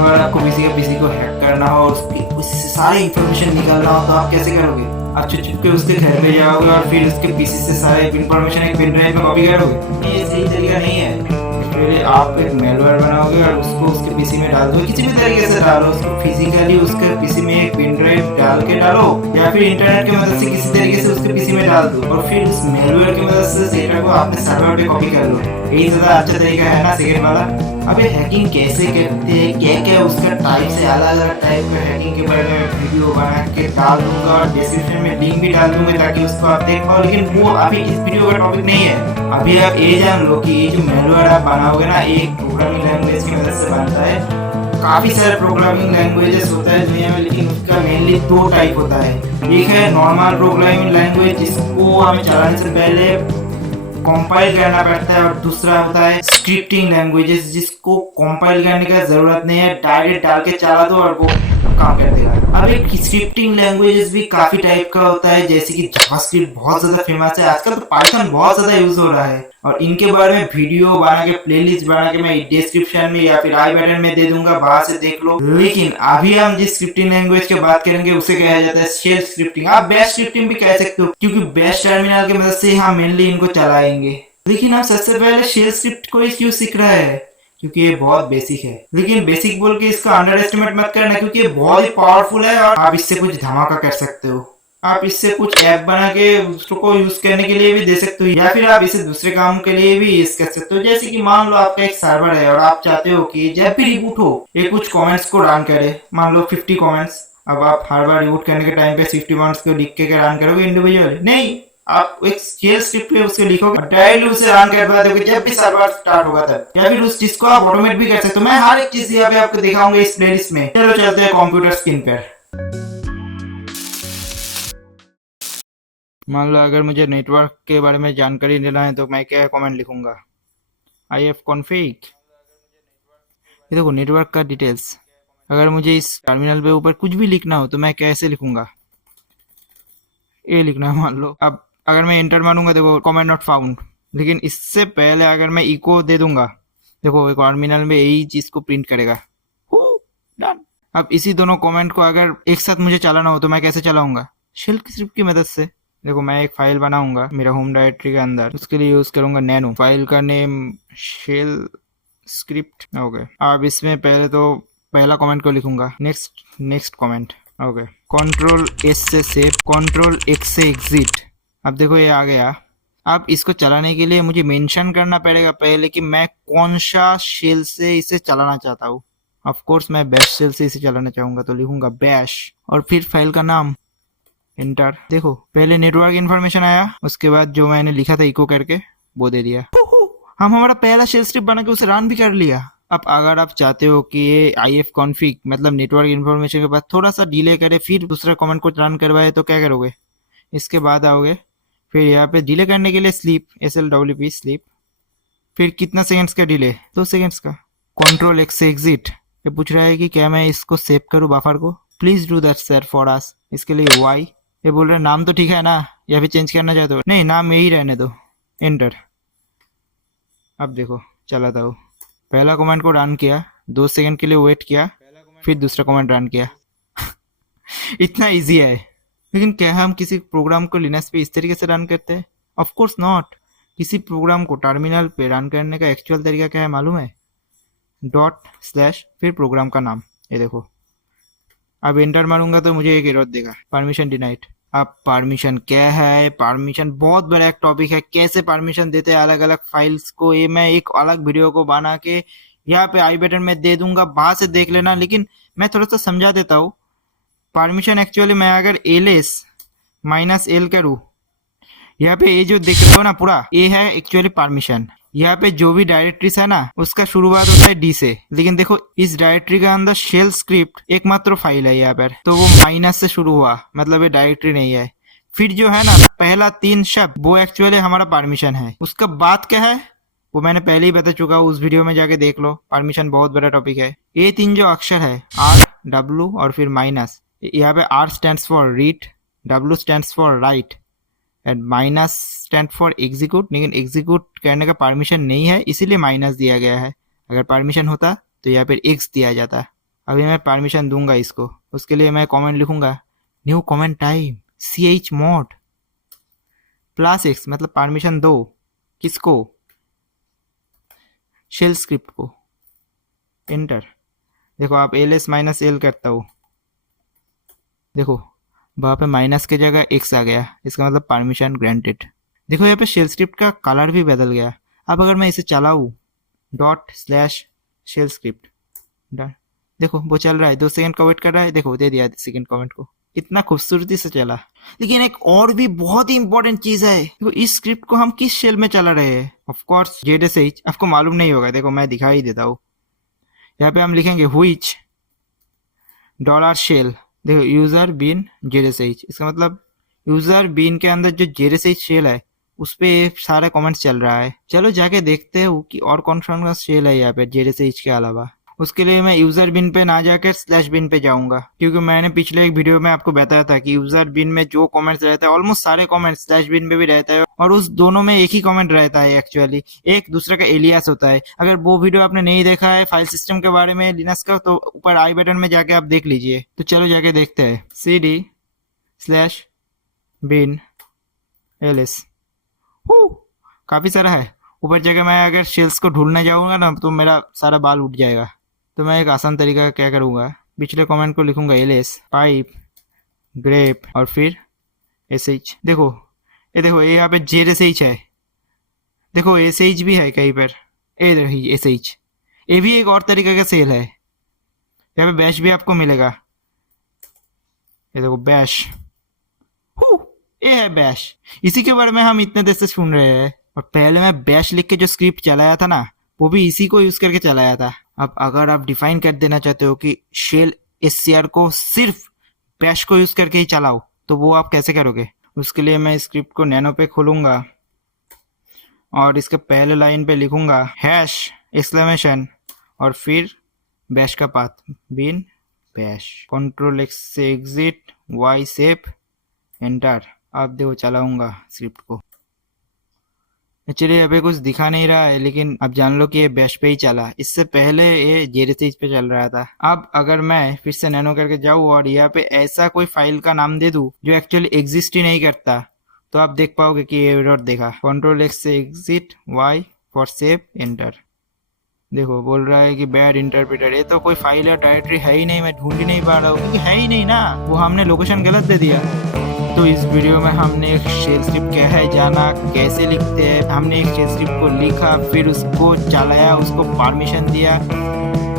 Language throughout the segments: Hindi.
अगर आपको किसी का पीसी को हैक करना हो और उससे सारी इंफॉर्मेशन निकालना हो तो आप कैसे करोगे? आप चुप चुप के उसके घर पे जाओगे और फिर उसके पीसी से सारे इंफॉर्मेशन एक पेन ड्राइव में कॉपी करोगे? ये सही तरीका नहीं है। पहले आप एक मेलवेयर बनाओगे और उसको उसके पीसी में डाल दो, किसी भी तरीके से डालो उसको, फिजिकली उसके पीसी में एक पेन ड्राइव डाल के डालो या फिर इंटरनेट की मदद से किसी तरीके से उसके पीसी में डाल दो और फिर उस मेलवेयर की मदद से डेटा को अपने सर्वर पे कॉपी कर लो। यही ज्यादा अच्छा तरीका है ना सेकंड वाला। अब ये हैकिंग कैसे करते हैं, क्या क्या उसका टाइप से अलग अलग टाइप का हैकिंग के बारे में वीडियो बना के डाल दूंगा और डिस्क्रिप्शन में लिंक भी डाल दूंगा ताकि उसको आप देख पाओ, लेकिन वो अभी इस वीडियो का टॉपिक नहीं है। अभी आप ये जान लो कि ये जो मेलवेयर आप बनाओगे ना एक प्रोग्रामिंग लैंग्वेज की मदद से बनता है। काफी सारे प्रोग्रामिंग लैंग्वेजेस होता है दुनिया में, लेकिन उसका मेनली दो टाइप होता है। एक है नॉर्मल प्रोग्रामिंग लैंग्वेज जिसको हमें चलाने से पहले कंपाइल करना पड़ता है, और दूसरा होता है स्क्रिप्टिंग लैंग्वेजेस जिसको कंपाइल करने का जरूरत नहीं है, डायरेक्ट डाल के चला दो और वो काम कर देगा। अब एक स्क्रिप्टिंग लैंग्वेजेस भी काफी टाइप का होता है, जैसे कि जावास्क्रिप्ट बहुत ज्यादा फेमस है आजकल, तो पाइथन बहुत ज्यादा यूज हो रहा है और इनके बारे में वीडियो बना के प्लेलिस्ट बना के मैं डिस्क्रिप्शन में या फिर आई बटन में दे दूंगा, वहां से देख लो। लेकिन अभी हम जिस स्क्रिप्टिंग लैंग्वेज की बात करेंगे उसे कहा जाता है शेल स्क्रिप्टिंग। आप बैश स्क्रिप्टिंग भी कह सकते हो क्योंकि बैश टर्मिनल की मदद से हम मेनली इनको चलाएंगे। लेकिन हम सबसे पहले शेल स्क्रिप्ट को क्यों सीख रहा है? क्योंकि ये बहुत बेसिक है, लेकिन बेसिक बोल के इसका अंडर एस्टिमेट मत करना क्योंकि ये बहुत ही पावरफुल है और आप इससे कुछ धमाका कर सकते हो। आप इससे कुछ ऐप बना के उसको यूज करने के लिए भी दे सकते हो या फिर आप इसे दूसरे काम के लिए भी यूज कर सकते हो। जैसे कि मान लो आपका एक सर्वर है और आप चाहते हो कि जब भी रिबूट हो ये कुछ कमेंट्स को रन करे, मान लो 50 कमेंट्स। अब आप हर बार रिबूट करने के टाइम पे 50 कमेंट्स को लिख के रन करोगे इंडिविजुअली? नहीं, आप एक शेल स्क्रिप्ट पे उसको लिखोगे, डायरेक्टली उसे रन करवा दोगे जब भी सर्वर स्टार्ट होगा तब, या फिर उस चीज को आप ऑटोमेट भी कर सकते हो। मैं हर एक चीज यहाँ पे आपको दिखाऊंगा इस प्लेलिस्ट में। चलो चलते हैं कंप्यूटर स्क्रीन पर। मान लो अगर मुझे नेटवर्क के बारे में जानकारी लेना है तो मैं क्या कमेंट लिखूंगा? ifconfig। ये देखो नेटवर्क का डिटेल्स। अगर मुझे इस टर्मिनल पे ऊपर कुछ भी लिखना हो तो मैं कैसे लिखूंगा? ये लिखना है मान लो। अब अगर मैं एंटर मारूंगा देखो कमेंट नॉट फाउंड, लेकिन इससे पहले अगर मैं इको दे दूंगा देखो टर्मिनल में यही चीज को प्रिंट करेगा। डन। अब इसी दोनों कमेंट को अगर एक साथ मुझे चलाना हो तो मैं कैसे चलाऊंगा? शेल स्क्रिप्ट की मदद से। देखो मैं एक फाइल बनाऊंगा मेरा होम डायरेक्टरी के अंदर, उसके लिए यूज करूंगा नैनो। फाइल का नेम शेल स्क्रिप्ट। ओके, अब इसमें पहले तो पहला कमेंट को लिखूंगा, next comment. Okay, control S से सेव, कंट्रोल एक्स से एग्जिट। अब देखो ये आ गया। अब इसको चलाने के लिए मुझे मेंशन करना पड़ेगा पहले कि मैं कौन सा शेल से इसे चलाना चाहता हूँ। ऑफ कोर्स मैं बैश शेल से इसे चलाना चाहूंगा तो लिखूंगा बैश और फिर फाइल का नाम, एंटर। देखो पहले नेटवर्क इन्फॉर्मेशन आया, उसके बाद जो मैंने लिखा था इको करके वो दे दिया। हम हमारा पहला शेल स्क्रिप्ट बना के उसे रन भी कर लिया। अब अगर आप चाहते हो कि ये ifconfig मतलब नेटवर्क इन्फॉर्मेशन के बाद थोड़ा सा डिले करे फिर दूसरा कमेंट को रन करवाए तो क्या करोगे? इसके बाद आओगे, फिर यहाँ पे डिले करने के लिए स्लीप, SLWP स्लीप। फिर कितना सेकंड्स का डिले? 2 सेकंड्स का। कंट्रोल एक्स से एग्जिट। ये पूछ रहा है कि क्या मैं इसको सेव करूँ बफर को? Please do that sir for us. इसके लिए वाई। ये बोल रहा है नाम तो ठीक है ना, या फिर चेंज करना चाहते हो? नहीं, नाम यही रहने दो, एंटर। अब देखो चलाता हूँ। पहला कमांड को रन किया, 2 सेकंड के लिए वेट किया, फिर दूसरा कमांड रन किया। इतना इजी है। लेकिन क्या हम किसी प्रोग्राम को लिनक्स पे इस तरीके से रन करते हैं? Of course not. किसी प्रोग्राम को टर्मिनल पे रन करने का एक्चुअल तरीका क्या है मालूम है? ./ फिर प्रोग्राम का नाम। ये देखो अब एंटर मारूंगा तो मुझे एक एरर देगा, परमिशन डिनाइड। अब परमिशन क्या है? परमिशन बहुत बड़ा एक टॉपिक है, कैसे परमिशन देते हैं अलग अलग फाइल्स को, ये मैं एक अलग वीडियो को बना के यहाँ पे आई बटन में दे दूंगा, वहां से देख लेना। लेकिन मैं थोड़ा सा समझा देता हूँ। परमिशन एक्चुअली मैं अगर -l करूँ, यहाँ पे ये जो देख रहे हो ना पूरा, ये है एक्चुअली परमिशन। यहाँ पे जो भी डायरेक्टरीज है ना उसका शुरुआत होता है डी से, लेकिन देखो इस डायरेक्टरी के अंदर शेल स्क्रिप्ट एकमात्र फाइल है यहाँ पर, तो वो माइनस से शुरू हुआ, मतलब ये डायरेक्टरी नहीं है। फिर जो है ना पहला 3 शब्द वो एक्चुअली हमारा परमिशन है। उसका बाद क्या है वो मैंने पहले ही बता चुका हूँ, उस वीडियो में जाके देख लो। परमिशन बहुत बड़ा टॉपिक है। ये 3 जो अक्षर है R, W और फिर माइनस, यहाँ पे R stands for read, W stands for right and minus stand for execute. लेकिन एग्जीक्यूट करने का परमिशन नहीं है इसीलिए माइनस दिया गया है। अगर परमिशन होता तो यहाँ पर एक्स दिया जाता। अभी मैं परमिशन दूंगा इसको, उसके लिए मैं कमेंट लिखूंगा new comment time ch mod +x, मतलब परमिशन दो किसको, शेल स्क्रिप्ट को, एंटर। देखो आप -l करता हूँ, देखो वहाँ पे माइनस की जगह x आ गया, इसका मतलब परमिशन ग्रांटेड। देखो यहाँ पे शेल स्क्रिप्ट का कलर भी बदल गया। अब अगर मैं इसे चलाऊँ ./शेल स्क्रिप्ट, देखो वो चल रहा है, 2 सेकंड का वेट कर रहा है, देखो दे दिया सेकंड कमेंट को, इतना खूबसूरती से चला। लेकिन एक और भी बहुत ही इंपॉर्टेंट चीज है, देखो इस स्क्रिप्ट को हम किस शेल में चला रहे हैं, ऑफ कोर्स ZSH। आपको मालूम नहीं होगा, देखो मैं दिखाई देता हूँ। यहाँ पे हम लिखेंगे व्हिच $शेल, देखो यूजर बीन ZSH, इसका मतलब यूजर बीन के अंदर जो ZSH शेल है उस पे सारे कमेंट्स चल रहा है। चलो जाके देखते हो कि और कौन कौन सा शेल है यहाँ पे ZSH के अलावा। उसके लिए मैं यूजर बिन पे ना जाकर /bin पे जाऊंगा, क्योंकि मैंने पिछले एक वीडियो में आपको बताया था कि यूजर बिन में जो कमेंट्स रहता है ऑलमोस्ट सारे कमेंट्स /bin पे भी रहता है, और उस दोनों में एक ही कमेंट रहता है, एक्चुअली एक दूसरे का एलियास होता है। अगर वो वीडियो आपने नहीं देखा है फाइल सिस्टम के बारे में लिनक्स का, तो ऊपर आई बटन में जाके आप देख लीजिए। तो चलो जाके देखते हैं cd/bin ls, काफी सारा है। ऊपर जगह मैं अगर शेल्स को ढूंढने जाऊंगा ना तो मेरा सारा बाल उठ जाएगा। तो मैं एक आसान तरीका क्या करूंगा, पिछले कमेंट को लिखूंगा ls पाइप ग्रेप और फिर sh। देखो ये यहाँ पे ZSH है, देखो sh भी है कहीं पर, ये देखिए sh, ये भी एक और तरीके का सेल है। यहाँ पे बैश भी आपको मिलेगा, ये देखो बैश, ये है बैश। इसी के बारे में हम इतने देर से सुन रहे हैं, और पहले मैं बैश लिख के जो स्क्रिप्ट चलाया था ना, वो भी इसी को यूज करके चलाया था। अब अगर आप डिफाइन कर देना चाहते हो कि शेल SCR को सिर्फ बैश को यूज करके ही चलाओ, तो वो आप कैसे करोगे? उसके लिए मैं स्क्रिप्ट को नैनो पे खोलूंगा और इसके पहले लाइन पे लिखूंगा #! और फिर बैश का पाथ बिन बैश, Ctrl+X से एग्जिट, Y सेव, एंटर। अब देखो चलाऊंगा स्क्रिप्ट को। चलिए अभी कुछ दिखा नहीं रहा है, लेकिन अब जान लो कि ये बैश पे ही चला, इससे पहले ये ZSH पे चल रहा था। अब अगर मैं फिर से नैनो करके जाऊँ और यहाँ पे ऐसा कोई फाइल का नाम दे दूँ जो एक्चुअली एग्जिस्ट ही नहीं करता, तो आप देख पाओगे कि ये एरर देखा। Ctrl+X से exit, Y for save, enter. देखो बोल रहा है कि बैड इंटरप्रेटर, ये तो कोई फाइल या डायरेक्टरी है ही नहीं, मैं ढूंढ ही नहीं पा रहा हूँ, क्योंकि है ही नहीं ना, वो हमने लोकेशन गलत दे दिया। तो इस वीडियो में हमने एक शेल स्क्रिप्ट क्या है जाना, कैसे लिखते हैं, हमने एक शेल स्क्रिप्ट को लिखा, फिर उसको चलाया, उसको परमिशन दिया,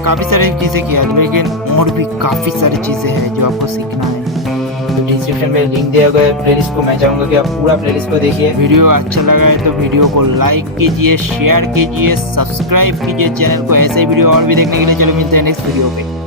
काफ़ी सारी चीज़ें किया, लेकिन और भी काफ़ी सारी चीज़ें हैं जो आपको सीखना है। तो डिस्क्रिप्शन में लिंक दिया गया है प्लेलिस्ट को, मैं चाहूँगा कि आप पूरा प्लेलिस्ट को देखिए। वीडियो अच्छा लगा है तो वीडियो को लाइक कीजिए, शेयर कीजिए, सब्सक्राइब कीजिए चैनल को। ऐसे वीडियो और भी देखने के लिए चलो मिलते हैं नेक्स्ट वीडियो पे।